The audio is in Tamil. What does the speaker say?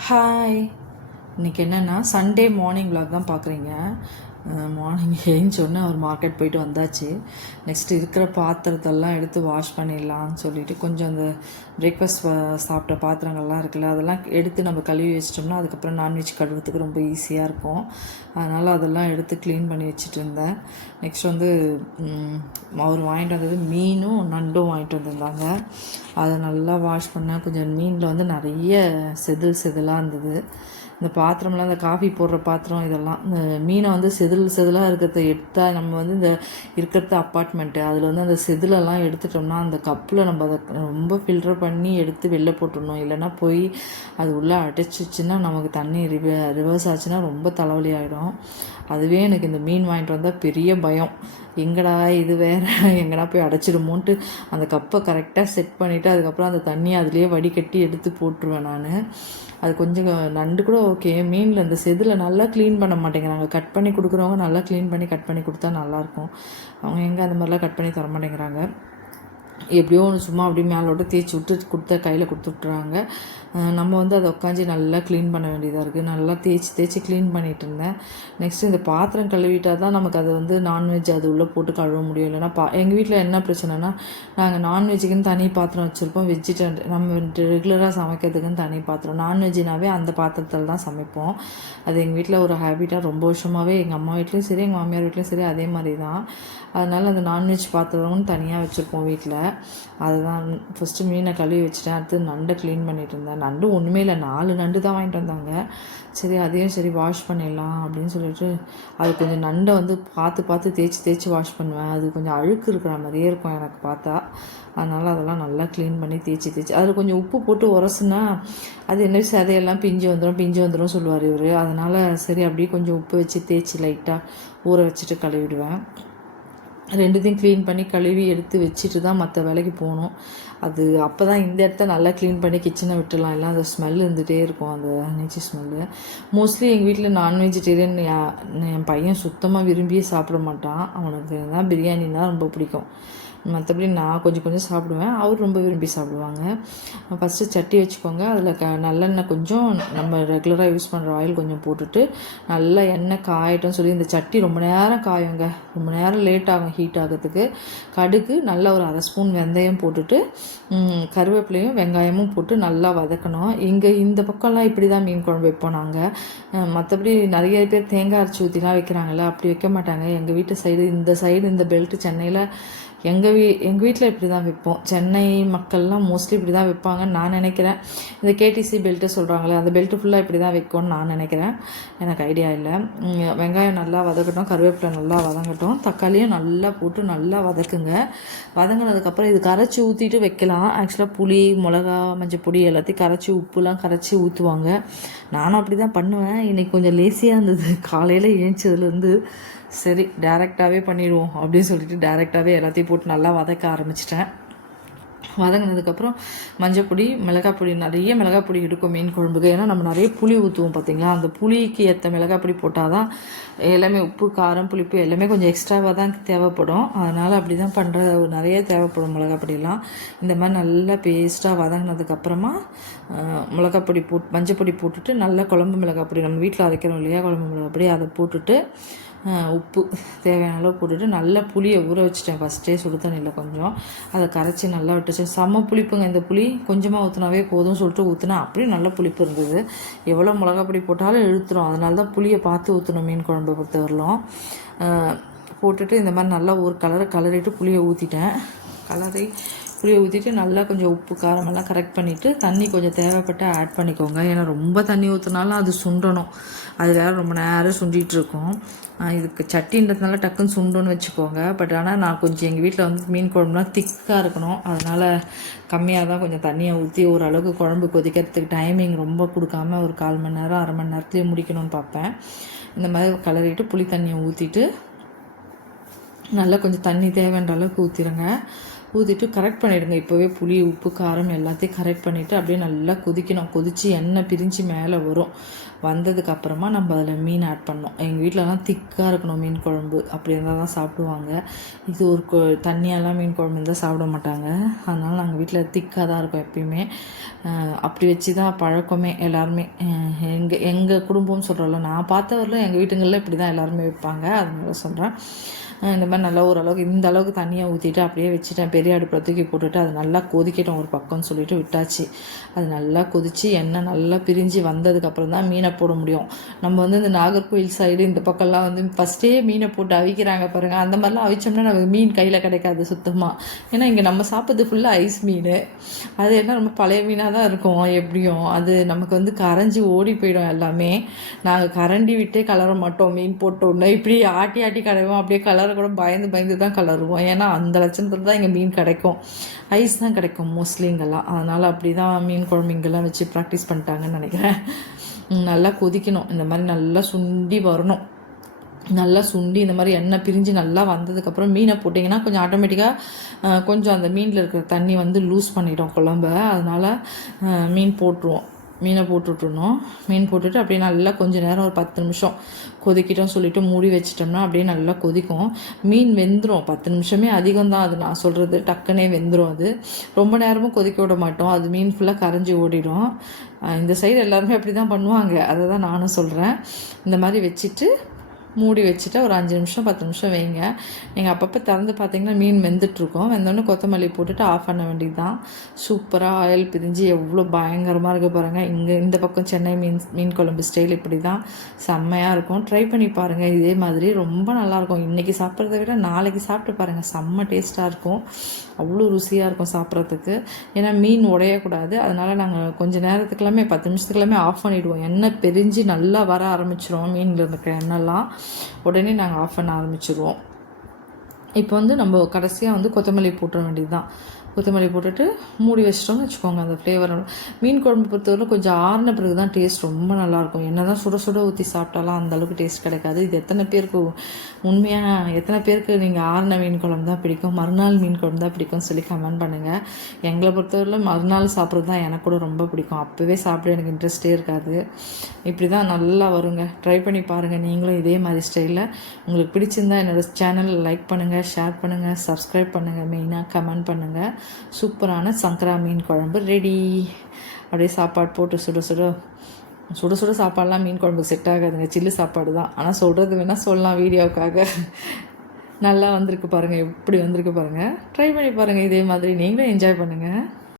ஹாய் இன்றைக்கி என்னென்னா சண்டே மார்னிங் விலாக் தான் பார்க்குறீங்க மார்னிங் ஏஞ்சோடனே அவர் மார்க்கெட் போயிட்டு வந்தாச்சு. நெக்ஸ்ட் இருக்கிற பாத்திரத்தெல்லாம் எடுத்து வாஷ் பண்ணிடலாம்னு சொல்லிட்டு கொஞ்சம் அந்த பிரேக்ஃபாஸ்ட் சாப்பிட்ட பாத்திரங்கள்லாம் இருக்குல்ல அதெல்லாம் எடுத்து நம்ம கழுவி வச்சிட்டோம்னா அதுக்கப்புறம் நான்வெஜ் கழுவுறதுக்கு ரொம்ப ஈஸியாக இருக்கும். அதனால் அதெல்லாம் எடுத்து க்ளீன் பண்ணி வச்சுட்டு இருந்தேன். நெக்ஸ்ட் வந்து அவர் வாங்கிட்டு வந்தது மீனும் நண்டும் வாங்கிட்டு வந்திருந்தாங்க. அதை நல்லா வாஷ் பண்ணேன். கொஞ்சம் மீனில் வந்து நிறைய செதில் செதிலாக இருந்தது. இந்த பாத்திரம்லாம் இந்த காஃபி போடுற பாத்திரம் இதெல்லாம். இந்த மீனை வந்து செதில் செதிலாக இருக்கிறத எடுத்தால் நம்ம வந்து இந்த இருக்கிறது அப்பார்ட்மெண்ட்டு அதில் வந்து அந்த செதிலெல்லாம் எடுத்துட்டோம்னா அந்த கப்பில் நம்ம அதை ரொம்ப ஃபில்டர் பண்ணி எடுத்து வெளில போட்டுடணும். இல்லைன்னா போய் அது உள்ளே அடைச்சிச்சுன்னா நமக்கு தண்ணி ரிவ ரிவர்ஸ் ஆச்சுன்னா ரொம்ப தலைவலி ஆகிடும் அதுவே எனக்கு இந்த மீன் வாங்கிட்டு வந்தால் பெரிய பயம். எங்கடா இது வேற? எங்கடா போய் அடைச்சிடுமோன்ட்டு அந்த கப்பை கரெக்டாக செட் பண்ணிவிட்டு அதுக்கப்புறம் அந்த தண்ணியை அதுலேயே வடிகட்டி எடுத்து போட்டுருவேன் நான். அது கொஞ்சம் நண்டு கூட ஓகே மீனில் அந்த செதில் நல்லா க்ளீன் பண்ண மாட்டேங்கிறாங்க. கட் பண்ணி கொடுக்குறவங்க நல்லா க்ளீன் பண்ணி கட் பண்ணி கொடுத்தா நல்லாயிருக்கும் அவங்க எங்கே அந்த மாதிரிலாம் கட் பண்ணி தர மாட்டேங்கிறாங்க எப்படியோ ஒன்று சும்மா அப்படியே மேலோட தேய்ச்சி விட்டு கொடுத்த கையில் கொடுத்து விட்றாங்க நம்ம வந்து அதை உட்காந்து நல்லா க்ளீன் பண்ண வேண்டியதாக இருக்குது நல்லா தேய்ச்சி தேய்ச்சி க்ளீன் பண்ணிட்டு இருந்தேன். நெக்ஸ்ட் இந்த பாத்திரம் கழுவிட்டா தான் நமக்கு அது வந்து நான்வெஜ் அது உள்ளே போட்டு கழுவ முடியும். இல்லைன்னா பா எங்கள் வீட்டில் என்ன பிரச்சனைனா நாங்கள் நான்வெஜ்ஜுக்குன்னு தனி பாத்திரம் வச்சுருப்போம். வெஜிடேரியன் நம்ம ரெகுலராக சமைக்கிறதுக்குன்னு தனி பாத்திரம். நான்வெஜ்ஜினாவே அந்த பாத்திரத்தில் தான் சமைப்போம். அது எங்கள் வீட்டில் ஒரு ஹேபிட்டாக ரொம்ப வருஷமாகவே எங்கள் அம்மா வீட்லேயும் சரி எங்கள் மாமியார் வீட்லேயும் சரி அதே மாதிரி தான் அதனால் அந்த நான்வெஜ் பாத்திரம்னு தனியாக வச்சுருப்போம் வீட்டில் அதுதான் ஃபஸ்ட்டு மீனை கழுவி வச்சுட்டேன் அடுத்து நண்டை க்ளீன் பண்ணிட்டு இருந்தேன். நண்டு ஒன்றுமே இல்லை நாலு நண்டு தான் வாங்கிட்டு வந்தாங்க. சரி அதையும் சரி வாஷ் பண்ணிடலாம் அப்படின்னு சொல்லிட்டு அது கொஞ்சம் நண்டை வந்து பார்த்து பார்த்து தேய்ச்சி தேய்ச்சி வாஷ் பண்ணுவேன். அது கொஞ்சம் அழுக்கு இருக்கிற மாதிரியே இருக்கும் எனக்கு பார்த்தா. அதனால் அதெல்லாம் நல்லா க்ளீன் பண்ணி தேய்ச்சி தேய்ச்சி அதில் கொஞ்சம் உப்பு போட்டு உரசுனா அது என்ன சதையெல்லாம் பிஞ்சு வந்துடும் பிஞ்சு வந்துடும் சொல்லுவார் இவர். அதனால் சரி அப்படியே கொஞ்சம் உப்பு வச்சு தேய்ச்சி லைட்டாக ஊற வச்சுட்டு கழுவிடுவேன். ரெண்டுத்தையும் க்ளீன் பண்ணி கழுவி எடுத்து வச்சுட்டு தான் மற்ற வேலைக்கு போகணும். அது அப்போ தான் இந்த இடத்த நல்லா க்ளீன் பண்ணி கிச்சனை விட்டுடலாம். இல்லை அந்த ஸ்மெல் இருந்துகிட்டே இருக்கும். அந்த நீச்சி ஸ்மெல்லு மோஸ்ட்லி எங்கள் வீட்டில் நான் வெஜிடேரியன் என் பையன் சுத்தமாக விரும்பியே சாப்பிட மாட்டான். அவனுக்கு தான் பிரியாணின்னா ரொம்ப பிடிக்கும். மற்றபடி நான் கொஞ்சம் கொஞ்சம் சாப்பிடுவேன். அவர் ரொம்ப விரும்பி சாப்பிடுவாங்க. ஃபஸ்ட்டு சட்டி வச்சுக்கோங்க. அதில் க நல்லெண்ணெய் கொஞ்சம் நம்ம ரெகுலராக யூஸ் பண்ணுற ஆயில் கொஞ்சம் போட்டுட்டு நல்லா எண்ணெய் காயட்டும் சொல்லி இந்த சட்டி ரொம்ப நேரம் காயுங்க. ரொம்ப நேரம் லேட் ஆகும் ஹீட் ஆகிறதுக்கு. கடுகு நல்லா ஒரு அரை ஸ்பூன் வெந்தயம் போட்டுட்டு கருவேப்பிலையும் வெங்காயமும் போட்டு நல்லா வதக்கணும். இங்கே இந்த பக்கம்லாம் இப்படி தான் மீன் குழம்பு வைப்போம் நாங்கள் மற்றபடி நிறைய பேர் தேங்காய் அரைச்சி ஊற்றிலாம் வைக்கிறாங்களே அப்படி வைக்க மாட்டாங்க. எங்கள் வீட்டு சைடு இந்த சைடு இந்த பெல்ட்டு சென்னையில் எங்கள் எங்கள் வீ எங்கள் வீட்டில் இப்படி தான் வைப்போம். சென்னை மக்கள்லாம் மோஸ்ட்லி இப்படி தான் வைப்பாங்கன்னு நான் நினைக்கிறேன். இந்த கேடிசி பெல்ட்டு சொல்கிறாங்களே அந்த பெல்ட்டு ஃபுல்லாக இப்படி தான் வைக்கும்னு நான் நினைக்கிறேன். எனக்கு ஐடியா இல்லை. வெங்காயம் நல்லா வதக்கட்டும் கருவேப்பிலை நல்லா வதங்கட்டும் தக்காளியும் நல்லா போட்டு நல்லா வதக்குங்க. வதங்கினதுக்கப்புறம் இது கரைச்சி ஊற்றிட்டு வைக்கலாம். ஆக்சுவலாக புளி மிளகா மஞ்சள் பொடி எல்லாத்தையும் கரைச்சி உப்புலாம் கரைச்சி ஊற்றுவாங்க நானும் அப்படி தான் பண்ணுவேன். இன்றைக்கி கொஞ்சம் லேசியாக இருந்தது. காலையில் ஏஞ்சதுலேருந்து சரி டேரெக்டாகவே பண்ணிடுவோம் அப்படின்னு சொல்லிட்டு டேரெக்டாகவே எல்லாத்தையும் போட்டு நல்லா வதக்க ஆரம்பிச்சிட்டேன். வதங்கினதுக்கப்புறம் மஞ்சப்பொடி மிளகாப்பொடி மிளகாய் பொடி நிறைய மிளகாய் பொடி எடுக்கும் மீன் குழம்புக்கு. ஏன்னா நம்ம நிறைய புளி ஊற்றுவோம் பார்த்தீங்களா அந்த புளிக்கு ஏற்ற மிளகாய் பொடி போட்டால் தான் எல்லாமே உப்பு காரம் புளிப்பு எல்லாமே கொஞ்சம் எக்ஸ்ட்ராவாக தான் தேவைப்படும். அதனால் அப்படி தான் பண்ணுற நிறைய தேவைப்படும் மிளகாப்பொடியெல்லாம் இந்த மாதிரி நல்லா பேஸ்ட்டாக வதங்கினதுக்கப்புறமா மிளகாய் பொடி போட் மஞ்சப்பொடி போட்டுட்டு நல்லா குழம்பு மிளகாய் பொடி நம்ம வீட்டில் அரைக்கிறோம் இல்லையா குழம்பு மிளகாய் பொடி அதை போட்டுட்டு உப்பு தேவையான அளவு போட்டுட்டு நல்லா புளியை ஊற வச்சுட்டேன். ஃபஸ்ட்டே சுடு தண்ணியில் கொஞ்சம். அதை கரைச்சி நல்லா விட்டுச்சு. செம்ம புளிப்புங்க இந்த புளி. கொஞ்சமாக ஊற்றினாவே போதும் சொல்லிட்டு ஊற்றினா அப்படியும் நல்ல புளிப்பு இருந்தது. எவ்வளோ மிளகா பொடி போட்டாலும் இழுத்துரும். அதனால தான் புளியை பார்த்து ஊற்றணும் மீன் குழம்பை பொறுத்தவரையிலும். ஆஹ் போட்டுட்டு இந்த மாதிரி நல்லா ஒரு கலரை கலரிட்டு புளியை ஊற்றிட்டேன் கலரை புளியை ஊற்றிட்டு நல்லா கொஞ்சம் உப்பு காரமெல்லாம் கரெக்ட் பண்ணிவிட்டு தண்ணி கொஞ்சம் தேவைப்பட்டு ஆட் பண்ணிக்கோங்க. ஏன்னா ரொம்ப தண்ணி ஊற்றினாலும் அது சுண்டணும். அது வேறு ரொம்ப நேரம் சுண்டிகிட்ருக்கோம் இதுக்கு சட்டின்றதுனால டக்குன்னு சுண்டுன்னு வச்சுக்கோங்க. பட் ஆனால் நான் கொஞ்சம் எங்கள் வீட்டில் வந்து மீன் குழம்புலாம் திக்காக இருக்கணும். அதனால் கம்மியாக தான் கொஞ்சம் தண்ணியை ஊற்றி ஓரளவுக்கு குழம்பு கொதிக்கிறதுக்கு டைமிங் ரொம்ப கொடுக்காம ஒரு கால் மணி நேரம் அரை மணி நேரத்துலேயே முடிக்கணும்னு பார்ப்பேன். இந்த மாதிரி கலரிட்டு புளி தண்ணியை ஊற்றிட்டு நல்லா கொஞ்சம் தண்ணி தேவைன்ற அளவுக்கு ஊற்றிடுங்க ஊற்றிட்டு கரெக்ட் பண்ணிவிடுங்க இப்போவே புளி உப்பு காரம் எல்லாத்தையும் கரெக்ட் பண்ணிவிட்டு அப்படியே நல்லா கொதிக்கணும். கொதித்து எண்ணெய் பிரிஞ்சு மேலே வரும். வந்ததுக்கப்புறமா நம்ம அதில் மீன் ஆட் பண்ணோம் எங்கள் வீட்டிலலாம் திக்காக இருக்கணும் மீன் குழம்பு. அப்படி இருந்தால் தான் சாப்பிடுவாங்க. இது ஒரு கொ தண்ணியெல்லாம் மீன் குழம்பு இருந்தால் சாப்பிட மாட்டாங்க. அதனால் நாங்கள் வீட்டில் திக்காக தான் இருக்கோம் எப்பயுமே. அப்படி வச்சு தான் பழக்கமே எல்லாருமே. எங்கள் எங்கள் குடும்பம்னு சொல்கிறோம்ல நான் பார்த்த எங்கள் வீட்டுங்களில் இப்படி தான் எல்லாருமே வைப்பாங்க. அதனால சொல்கிறேன் இந்த மாதிரி நல்லா ஓரளவுக்கு இந்த அளவுக்கு தண்ணியை ஊற்றிட்டு அப்படியே வச்சுட்டேன். பெரிய அடுப்பில் தூக்கி போட்டுட்டு அது நல்லா கொதிக்கட்டும் ஒரு பக்கம்னு சொல்லிட்டு விட்டாச்சு. அது நல்லா கொதித்து எண்ணெய் நல்லா பிரிஞ்சு வந்ததுக்கப்புறம் தான் மீனை போட முடியும். நம்ம வந்து இந்த நாகர்கோவில் சைடு இந்த பக்கம்லாம் வந்து ஃபஸ்ட்டே மீனை போட்டு அவிக்கிறாங்க பாருங்கள் அந்த மாதிரிலாம் அவிச்சோம்னா நமக்கு மீன் கையில் கிடைக்காது சுத்தமாக ஏன்னா இங்கே நம்ம சாப்பிட்றது ஃபுல்லாக ஐஸ் மீன். அது என்ன ரொம்ப பழைய மீனாக தான் இருக்கும் எப்படியும். அது நமக்கு வந்து கரைஞ்சி ஓடி போயிடும் எல்லாமே. நாங்கள் கரண்டி விட்டே கலர மாட்டோம் மீன் போட்டோன்னே இப்படி ஆட்டி ஆட்டி கலருவோம் அப்படியே கலர கூட பயந்து பயந்து தான் கலருவோம். ஏன்னா அந்த லட்சணத்தில் தான் இங்கே மீன் கிடைக்கும். ஐஸ் தான் கிடைக்கும் மோஸ்ட்லி இங்கெல்லாம். அதனால் அப்படி தான் மீன் குழம்பு இங்கெல்லாம் வச்சு ப்ராக்டிஸ் பண்ணிட்டாங்கன்னு நினைக்கிறேன். நல்லா கொதிக்கணும். இந்த மாதிரி நல்லா சுண்டி வரணும். நல்லா சுண்டி இந்த மாதிரி எண்ணெய் பிரிஞ்சு நல்லா வந்ததுக்கப்புறம் மீனை போட்டிங்கன்னா கொஞ்சம் ஆட்டோமேட்டிக்காக கொஞ்சம் அந்த மீனில் இருக்கிற தண்ணி வந்து லூஸ் பண்ணிடும் குழம்ப. அதனால் மீன் போட்டுருவோம். மீனை போட்டு விட்டுறணும் மீன் போட்டுட்டு அப்படியே நல்லா கொஞ்சம் நேரம் ஒரு பத்து நிமிஷம் கொதிக்கிட்டோம் சொல்லிட்டு மூடி வச்சிட்டோம்னா அப்படியே நல்லா கொதிக்கும். மீன் வெந்துடும் பத்து நிமிஷமே அதிகம் தான் அது நான் சொல்கிறது டக்குனே வெந்துடும் அது. ரொம்ப நேரமும் கொதிக்க விட மாட்டோம். அது மீன் ஃபுல்லாக கரைஞ்சி ஓடிடும். இந்த சைடு எல்லாருமே அப்படி தான் பண்ணுவாங்க. அதை தான் நானும் சொல்கிறேன் இந்த மாதிரி வச்சுட்டு மூடி வச்சுட்டு ஒரு அஞ்சு நிமிஷம் பத்து நிமிஷம் வைங்க. நீங்கள் அப்பப்போ திறந்து பார்த்தீங்கன்னா மீன் வெந்துட்டுருக்கோம். வெந்தோடனே கொத்தமல்லி போட்டுட்டு ஆஃப் பண்ண வேண்டியது தான் சூப்பராக ஆயில் பிரிஞ்சு எவ்வளோ பயங்கரமாக இருக்குது பாருங்கள் இங்கே இந்த பக்கம் சென்னை மீன் மீன் குழம்பு ஸ்டைல் இப்படி தான் செம்மையாக இருக்கும். ட்ரை பண்ணி பாருங்கள் இதே மாதிரி ரொம்ப நல்லாயிருக்கும். இன்றைக்கி சாப்பிட்றத விட நாளைக்கு சாப்பிட்டு பாருங்கள் செம்ம டேஸ்ட்டாக இருக்கும். அவ்வளோ ருசியாக இருக்கும் சாப்பிட்றதுக்கு. ஏன்னா மீன் உடையக்கூடாது. அதனால் நாங்கள் கொஞ்ச நேரத்துக்குலாமே பத்து நிமிஷத்துக்குலாமே ஆஃப் பண்ணிவிடுவோம் எண்ணெய் பிரிஞ்சு நல்லா வர ஆரம்பிச்சிரும் மீனில் இருக்கிற எண்ணெய்லாம். உடனே நாங்கள் ஆஃப் பண்ண ஆரம்பிச்சிருவோம். இப்போ வந்து நம்ம கடைசியாக வந்து கொத்தமல்லி போட்டுற வேண்டியது தான் கொத்தமல்லி போட்டுட்டு மூடி வச்சிட்டோம்னு வச்சுக்கோங்க அந்த ஃப்ளேவர் மீன் குழம்பு பொறுத்தவரை கொஞ்சம் ஆறின பிறகு தான் டேஸ்ட் ரொம்ப நல்லாயிருக்கும். என்ன தான் சுட சுட ஊற்றி சாப்பிட்டாலும் அந்த அளவுக்கு டேஸ்ட் கிடைக்காது. இது எத்தனை பேருக்கு உண்மையாக எத்தனை பேருக்கு நீங்கள் ஆறின மீன் குழம்பு தான் பிடிக்கும்? மறுநாள் மீன் குழம்பு தான் பிடிக்கும்னு சொல்லி கமெண்ட் பண்ணுங்கள் எங்களை பொறுத்தவரையிலும் மறுநாள் சாப்பிட்றது தான் எனக்கு கூட ரொம்ப பிடிக்கும். அப்போவே சாப்பிட எனக்கு இன்ட்ரெஸ்டே இருக்காது. இப்படி தான் நல்லா வருங்க. ட்ரை பண்ணி பாருங்கள் நீங்களும் இதே மாதிரி ஸ்டைலில் உங்களுக்கு பிடிச்சிருந்தா என்னோட சேனலை லைக் பண்ணுங்கள் ஷேர் பண்ணுங்கள் சப்ஸ்கிரைப் பண்ணுங்கள் மெயினாக கமெண்ட் பண்ணுங்கள் சூப்பரான சங்கரா மீன் குழம்பு ரெடி. அப்படியே சாப்பாடு போட்டு சுட சுட சுட சுட சாப்பாடுலாம் மீன் குழம்பு செட் ஆகாதுங்க. சில்லு சாப்பாடு தான். ஆனால் சொல்கிறது வேணால் சொல்லலாம் வீடியோவுக்காக. நல்லா வந்திருக்கு பாருங்கள் எப்படி வந்திருக்கு பாருங்கள் ட்ரை பண்ணி பாருங்கள் இதே மாதிரி நீங்களும் என்ஜாய் பண்ணுங்கள்